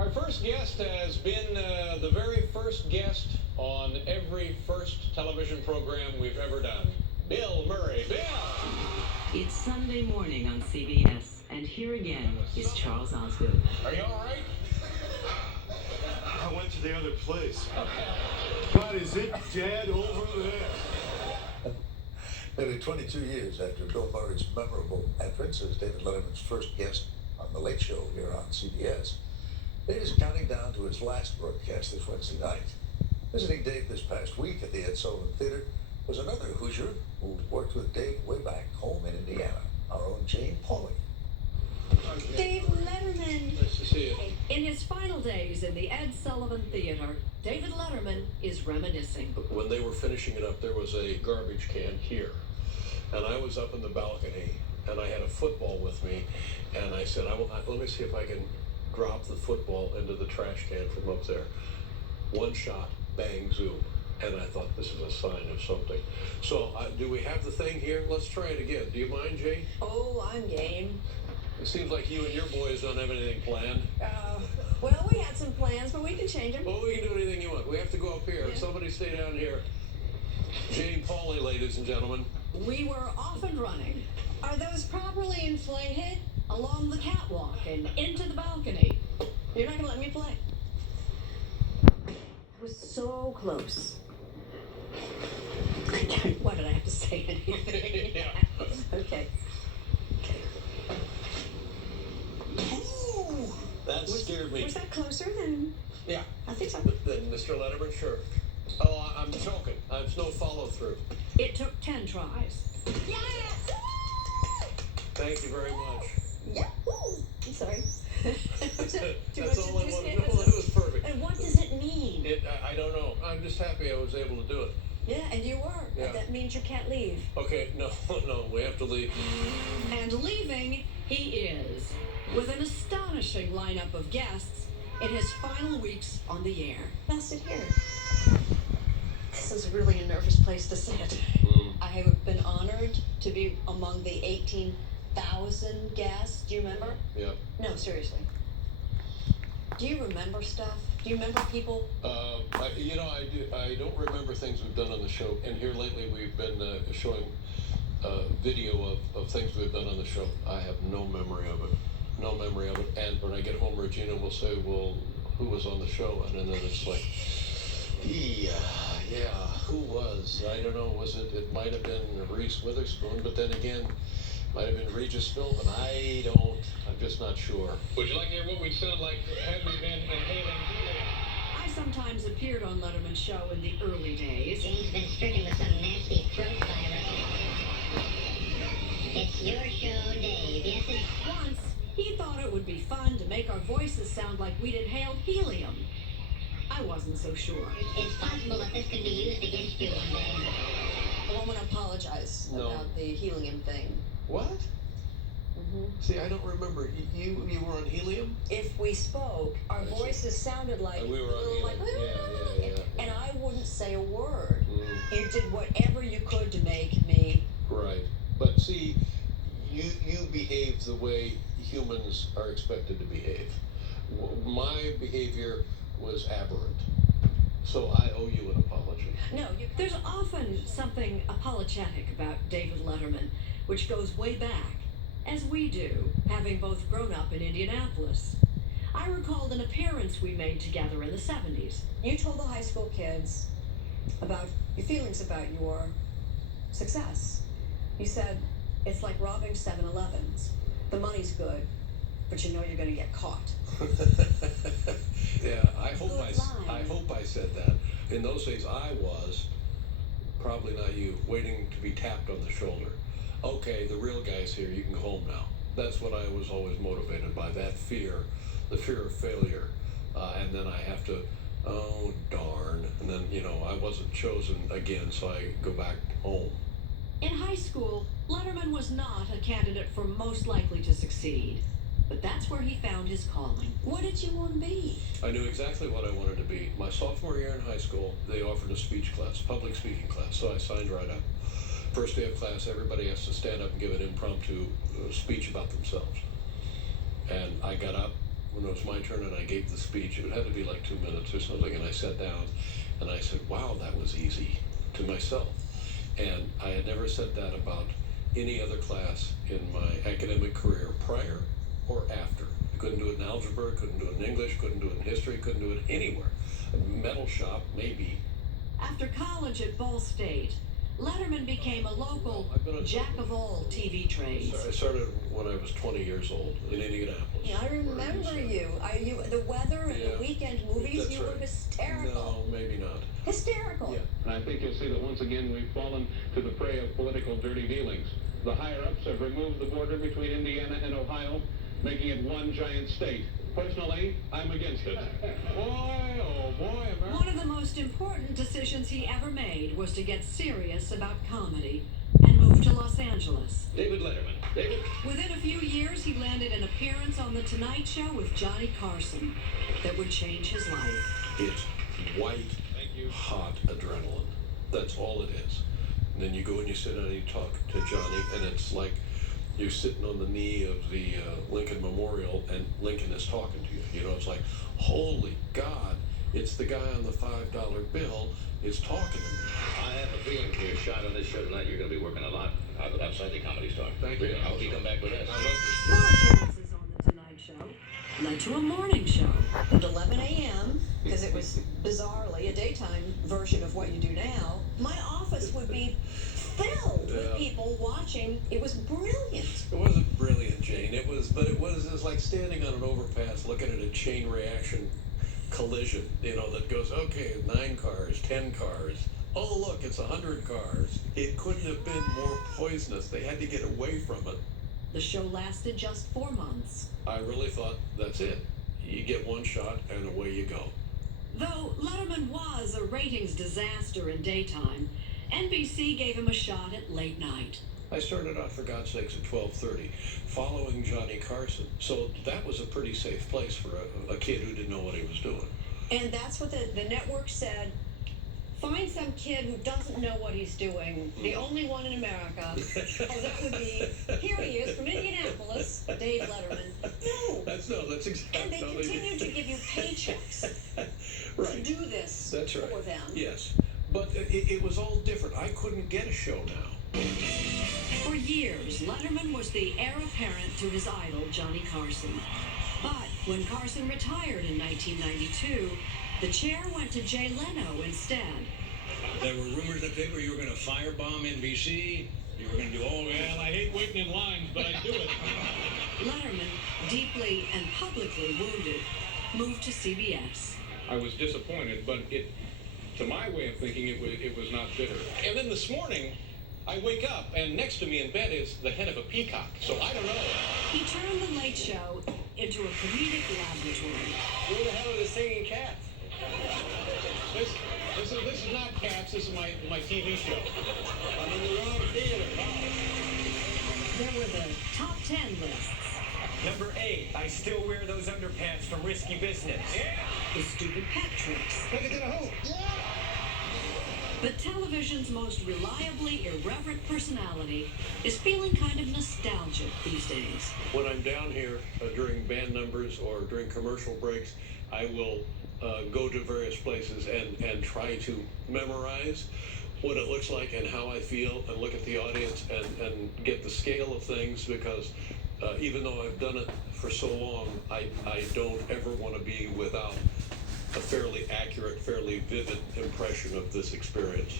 Our first guest has been the very first guest on every first television program we've ever done. Bill Murray. Bill! It's Sunday morning on CBS, and here again is Charles Osgood. Are you all right? I went to the other place. God, is it dead over there? Nearly 22 years after Bill Murray's memorable entrance as David Letterman's first guest on The Late Show here on CBS, Dave is counting down to his last broadcast this Wednesday night. Visiting Dave this past week at the Ed Sullivan Theater was another Hoosier who worked with Dave way back home in Indiana, our own Jane Pauly. Dave Letterman. Nice to see you. In his final days in the Ed Sullivan Theater, David Letterman is reminiscing. When they were finishing it up, there was a garbage can here. And I was up in the balcony, and I had a football with me, and I said, let me see if I can drop the football into the trash can from up there. One shot, bang, zoom. And I thought, this is a sign of something. So, do we have the thing here? Let's try it again. Do you mind, Jane? Oh, I'm game. It seems like you and your boys don't have anything planned. Well, we had some plans, but we can change them. Well, we can do anything you want. We have to go up here. Yeah. Somebody stay down here. Jane Pauly, ladies and gentlemen. We were off and running. Are those properly inflated? Along the catwalk and into the balcony. You're not going to let me play. It was so close. Why did I have to say anything? Yeah. Okay. Ooh, that scared me. Was that closer than... Yeah. I think so. Then Mr. Letterman, sure. Oh, I'm choking. There's no follow-through. It took 10 tries. Yes! Thank you very much. Yeah. I'm sorry. Was that too That's much all I to wanted. say? No, it was perfect. And what does it mean? I don't know. I'm just happy I was able to do it. Yeah, and you were. Yeah. That means you can't leave. Okay, no, we have to leave. And leaving, he is, with an astonishing lineup of guests in his final weeks on the air. Now sit here. This is really a nervous place to sit. I have been honored to be among the 18,000 guests. Do you remember? Yeah. No, seriously. Do you remember stuff? Do you remember people? I do. I don't remember things we've done on the show. And here lately, we've been showing video of things we've done on the show. I have no memory of it. No memory of it. And when I get home, Regina will say, "Well, who was on the show?" And then it's like, yeah, who was? I don't know. Was it? It might have been Reese Witherspoon, but then again, might have been Regis Philbin. I'm just not sure. Would you like to hear what we'd sound like had we been inhaling helium? I sometimes appeared on Letterman's show in the early days. Jane's been stricken with some nasty throat virus. It's your show, Dave. Yes, it's... Once, he thought it would be fun to make our voices sound like we'd inhaled helium. I wasn't so sure. It's possible that this could be used against you one day. I want to apologize about the helium thing. What? See, I don't remember. You were on helium? If we spoke, our voices sounded like... We were on helium. Yeah. And I wouldn't say a word. You did whatever you could to make me... Right. But see, you behaved the way humans are expected to behave. My behavior was aberrant. So I owe you an apology. No, there's often something apologetic about David Letterman, which goes way back, as we do, having both grown up in Indianapolis. I recalled an appearance we made together in the 70s. You told the high school kids about your feelings about your success. You said, it's like robbing 7-Elevens. The money's good, but you know you're going to get caught. Yeah, I hope I said that. In those days, I was, probably not you, waiting to be tapped on the shoulder. Okay, the real guy's here, you can go home now. That's what I was always motivated by, that fear, the fear of failure. And then I have to, oh, darn. And then, I wasn't chosen again, so I go back home. In high school, Letterman was not a candidate for most likely to succeed. But that's where he found his calling. What did you want to be? I knew exactly what I wanted to be. My sophomore year in high school, they offered a speech class, public speaking class, so I signed right up. First day of class, everybody has to stand up and give an impromptu speech about themselves. And I got up, when it was my turn and I gave the speech, it had to be like 2 minutes or something, and I sat down and I said, wow, that was easy, to myself. And I had never said that about any other class in my academic career prior or after. I couldn't do it in algebra, couldn't do it in English, couldn't do it in history, couldn't do it anywhere. A metal shop, maybe. After college at Ball State, Letterman became a local jack-of-all TV trades. I started when I was 20 years old in Indianapolis. Yeah, I remember you. The weather and the weekend movies, That's you were right. hysterical. No, maybe not. Hysterical. Yeah. And I think you'll see that once again we've fallen to the prey of political dirty dealings. The higher-ups have removed the border between Indiana and Ohio, making it one giant state. Personally, I'm against it. Boy, oh boy, America. One of the most important decisions he ever made was to get serious about comedy and move to Los Angeles. David Letterman. David? Within a few years, he landed an appearance on The Tonight Show with Johnny Carson that would change his life. It's white, hot adrenaline. That's all it is. And then you go and you sit down and you talk to Johnny, and it's like you're sitting on the knee of the Lincoln Memorial, and Lincoln is talking to you. You know, it's like, holy God, it's the guy on the $5 bill is talking to me. I have a feeling for your shot on this show tonight, you're going to be working a lot outside the Comedy Store. Thank you. Really, I hope you come back with us. More appearances on The Tonight Show led to a morning show at 11 a.m. because it was bizarrely a daytime version of what you do now. My office would be filled with people watching. It was brilliant. It wasn't brilliant, Jane. It was like standing on an overpass looking at a chain reaction collision, you know, that goes, okay, 9 cars, 10 cars. Oh, look, it's 100 cars. It couldn't have been more poisonous. They had to get away from it. The show lasted just 4 months. I really thought, that's it. You get one shot and away you go. Though Letterman was a ratings disaster in daytime, NBC gave him a shot at late night. I started out, for God's sakes, at 12:30, following Johnny Carson. So that was a pretty safe place for a kid who didn't know what he was doing. And that's what the network said. Find some kid who doesn't know what he's doing. The only one in America. Oh, that would be, here he is from Indianapolis, Dave Letterman. No. That's exactly. And they continue to give you paychecks to do this That's right. for them. Yes. But it was all different. I couldn't get a show now. For years, Letterman was the heir apparent to his idol, Johnny Carson. But when Carson retired in 1992, the chair went to Jay Leno instead. There were rumors that paper you were going to firebomb NBC. You were going to do all that. Well, I hate waiting in lines, but I'd do it. Letterman, deeply and publicly wounded, moved to CBS. I was disappointed, but to my way of thinking, it was not bitter. And then this morning, I wake up, and next to me in bed is the head of a peacock. So I don't know. He turned The Late Show into a comedic laboratory. Where the hell are the singing cats? This is not Cats. This is my TV show. I'm in the wrong theater. There were the top 10 lists. Number 8, I still wear those underpants from Risky Business. Yeah. The stupid pet tricks. Take it to the hoop. Yeah. But television's most reliably irreverent personality is feeling kind of nostalgic these days. When I'm down here during band numbers or during commercial breaks, I will go to various places and try to memorize what it looks like and how I feel, and look at the audience and get the scale of things, because even though I've done it for so long, I don't ever want to be without a fairly accurate, fairly vivid impression of this experience.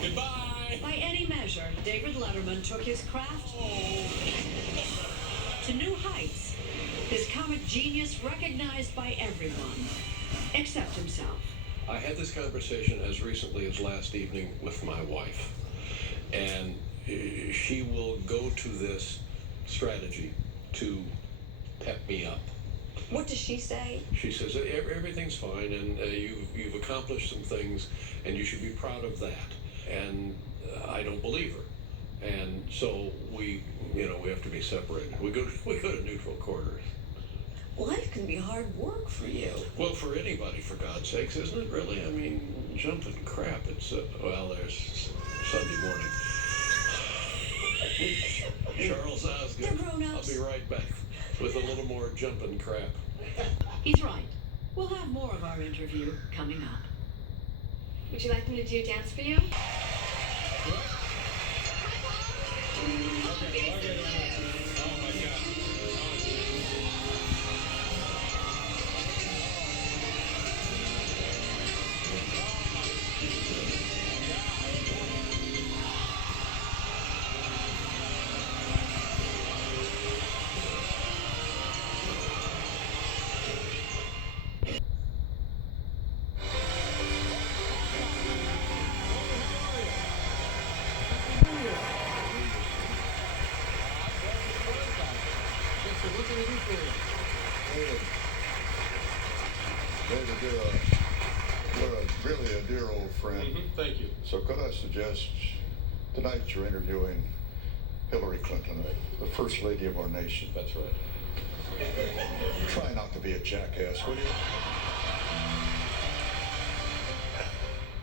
Goodbye. By any measure, David Letterman took his craft to new heights. His comic genius recognized by everyone, except himself. I had this conversation as recently as last evening with my wife, and she will go to this strategy to pep me up. What does she say? She says everything's fine, and you've accomplished some things, and you should be proud of that. And I don't believe her, and so we have to be separated. We go to neutral quarters. Life can be hard work for you. Well, for anybody, for God's sakes, isn't it? Really? I mean, jumping crap. It's there's Sunday morning. Charles Osgood. They're grown-ups. I'll be right back with a little more jumping crap. He's right. We'll have more of our interview coming up. Would you like me to do a dance for you? David, you're really a dear old friend. Thank you. So could I suggest tonight you're interviewing Hillary Clinton, the First Lady of our nation. That's right. Try not to be a jackass, will you?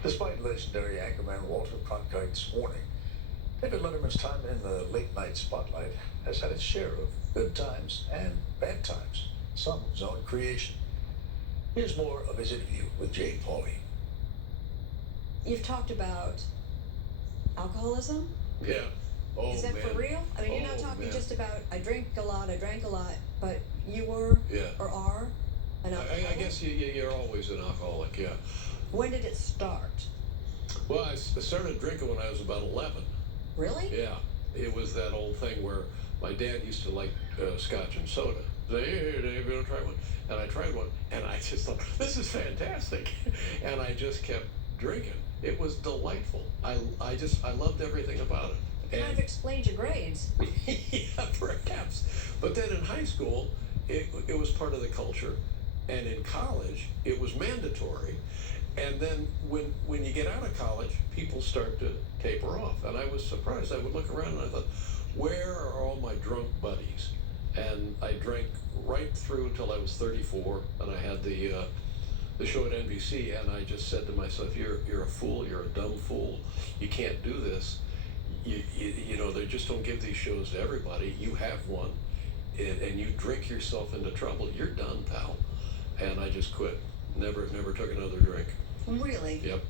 Despite legendary anchorman Walter Cronkite's warning, David Letterman's time in the late-night spotlight has had its share of good times and bad times, some of his own creation. Here's more of his interview with Jane Pauly. You've talked about alcoholism? Yeah. Oh, Is that man. for real? I mean, you're not Oh, talking man. just about I drank a lot, but you were or are an alcoholic? I guess you're always an alcoholic, yeah. When did it start? Well, I started drinking when I was about 11. Really? Yeah. It was that old thing where my dad used to like scotch and soda. Say, hey, Dave, you want to try one? And I tried one, and I just thought, this is fantastic. And I just kept drinking. It was delightful. I loved everything about it. Kind of explains your grades. Yeah, perhaps. But then in high school, it was part of the culture. And in college, it was mandatory. And then when you get out of college, people start to taper off. And I was surprised. I would look around and I thought, where are all my drunk buddies? And I drank right through until I was 34, and I had the show at NBC, and I just said to myself, you're a fool, you're a dumb fool. You can't do this. You know, they just don't give these shows to everybody. You have one, and you drink yourself into trouble. You're done, pal. And I just quit. Never took another drink. Really? Yep.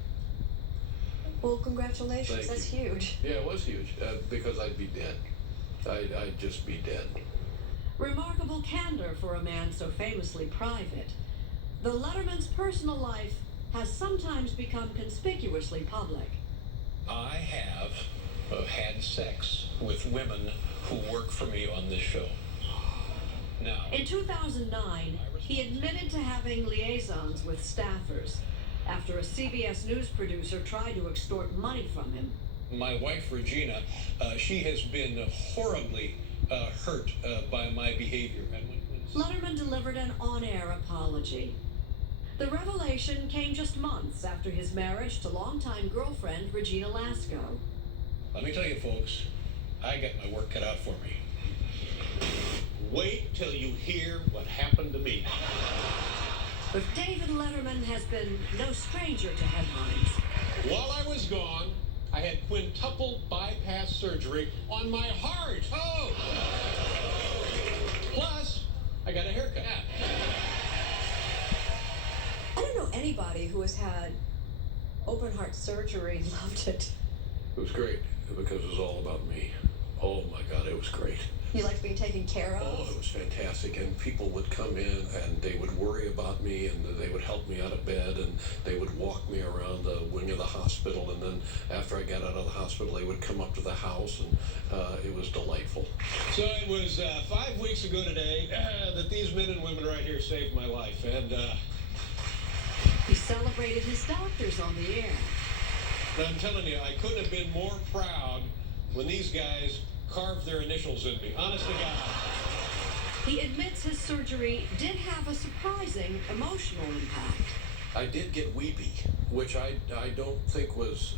Well, congratulations. Thank That's you. huge. Yeah, it was huge, because I'd be dead. I'd just be dead. Remarkable candor for a man so famously private. The Letterman's personal life has sometimes become conspicuously public. I have had sex with women who work for me on this show. Now, In 2009, he admitted to having liaisons with staffers after a CBS News producer tried to extort money from him. my wife Regina, she has been horribly hurt by my behavior. Letterman delivered an on-air apology. The revelation came just months after his marriage to longtime girlfriend Regina Lasko. Let me tell you, folks, I got my work cut out for me. Wait till you hear what happened to me. But David Letterman has been no stranger to headlines. While I was gone, I had quintuple bypass surgery on my heart. Oh! Plus, I got a haircut. I don't know anybody who has had open heart surgery and loved it. It was great because it was all about me. Oh my God, it was great. You liked being taken care of? Oh, it was fantastic. And people would come in and they would worry about me and they would help me out of bed and they would walk me around the wing of the hospital. And then after I got out of the hospital, they would come up to the house and it was delightful. So it was 5 weeks ago today that these men and women right here saved my life. And he celebrated his doctors on the air. I'm telling you, I couldn't have been more proud when these guys carved their initials in me. Honest to God. He admits his surgery did have a surprising emotional impact. I did get weepy, which I don't think was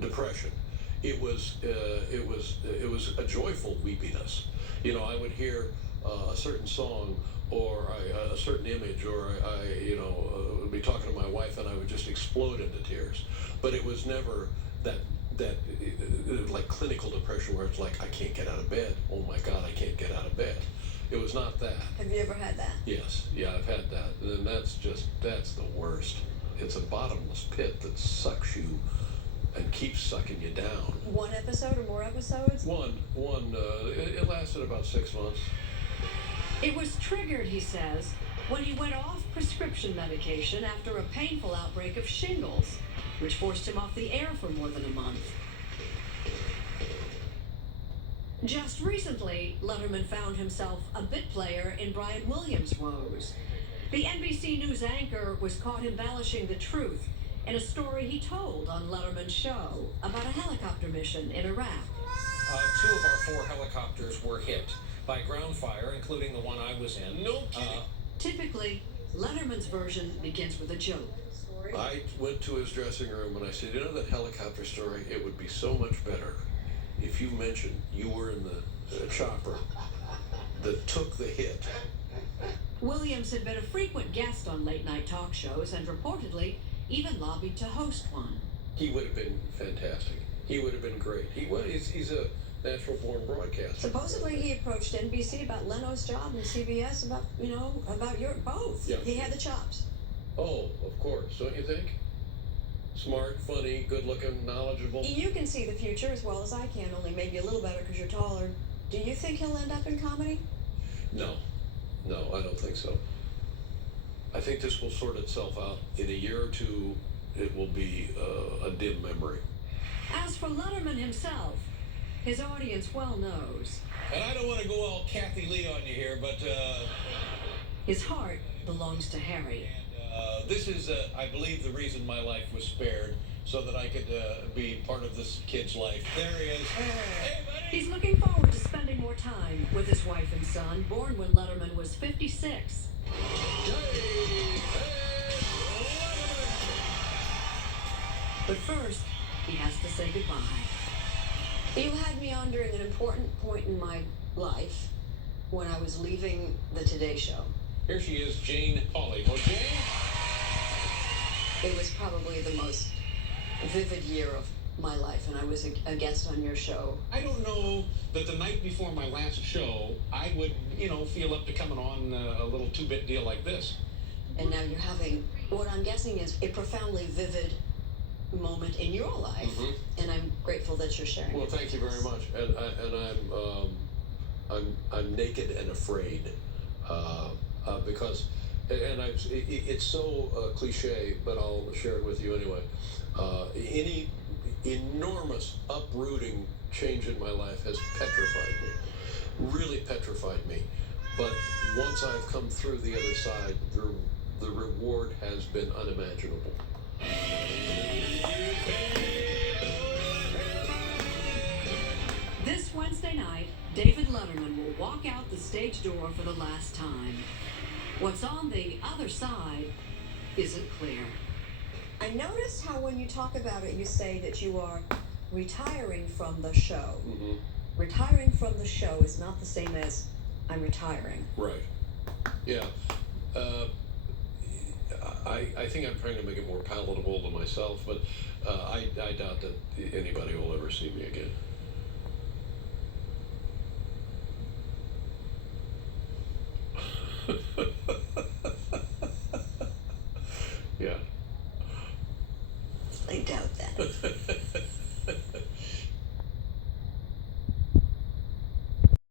depression. It was a joyful weepiness. You know, I would hear a certain song or a certain image, or I would be talking to my wife and I would just explode into tears. But it was never that like clinical depression where it's like, I can't get out of bed. Oh my God, I can't get out of bed. It was not that. Have you ever had that? Yes, yeah, I've had that. And that's the worst. It's a bottomless pit that sucks you and keeps sucking you down. One episode or more episodes? It lasted about 6 months. It was triggered, he says, when he went off prescription medication after a painful outbreak of shingles, which forced him off the air for more than a month. Just recently, Letterman found himself a bit player in Brian Williams' woes. The NBC News anchor was caught embellishing the truth in a story he told on Letterman's show about a helicopter mission in Iraq. 2 of our 4 helicopters were hit by ground fire, including the one I was in. No kidding. Typically, Letterman's version begins with a joke. I went to his dressing room and I said, you know that helicopter story? It would be so much better if you mentioned you were in the chopper that took the hit. Williams had been a frequent guest on late-night talk shows and reportedly even lobbied to host one. He would have been fantastic. He would have been great. He's a natural-born broadcaster. Supposedly he approached NBC about Leno's job and CBS about your both. Yeah. He had the chops. Oh, of course, don't you think? Smart, funny, good-looking, knowledgeable. You can see the future as well as I can, only maybe a little better because you're taller. Do you think he'll end up in comedy? No, I don't think so. I think this will sort itself out. In a year or two, it will be a dim memory. As for Letterman himself, his audience well knows. And I don't want to go all Kathy Lee on you here, but his heart belongs to Harry. This is, I believe, the reason my life was spared, so that I could be part of this kid's life. There he is. Hey, buddy! He's looking forward to spending more time with his wife and son, born when Letterman was 56. But first, he has to say goodbye. You had me on during an important point in my life when I was leaving the Today Show. Here she is, Jane Pauly. Oh, Jane? It was probably the most vivid year of my life, and I was a guest on your show. I don't know that the night before my last show, I would, feel up to coming on a little 2-bit deal like this. And now you're having what I'm guessing is a profoundly vivid moment in your life, and I'm grateful that you're sharing. Well, thank you very much, and I'm naked and afraid because, it's so cliche, but I'll share it with you anyway. Any enormous uprooting change in my life has petrified me, really petrified me. But once I've come through the other side, the reward has been unimaginable. This Wednesday night, David Letterman will walk out the stage door for the last time. What's on the other side isn't clear. I noticed how when you talk about it, you say that you are retiring from the show. Retiring from the show is not the same as I'm retiring. Right. Yeah. I think I'm trying to make it more palatable to myself, but I doubt that anybody will ever see me again.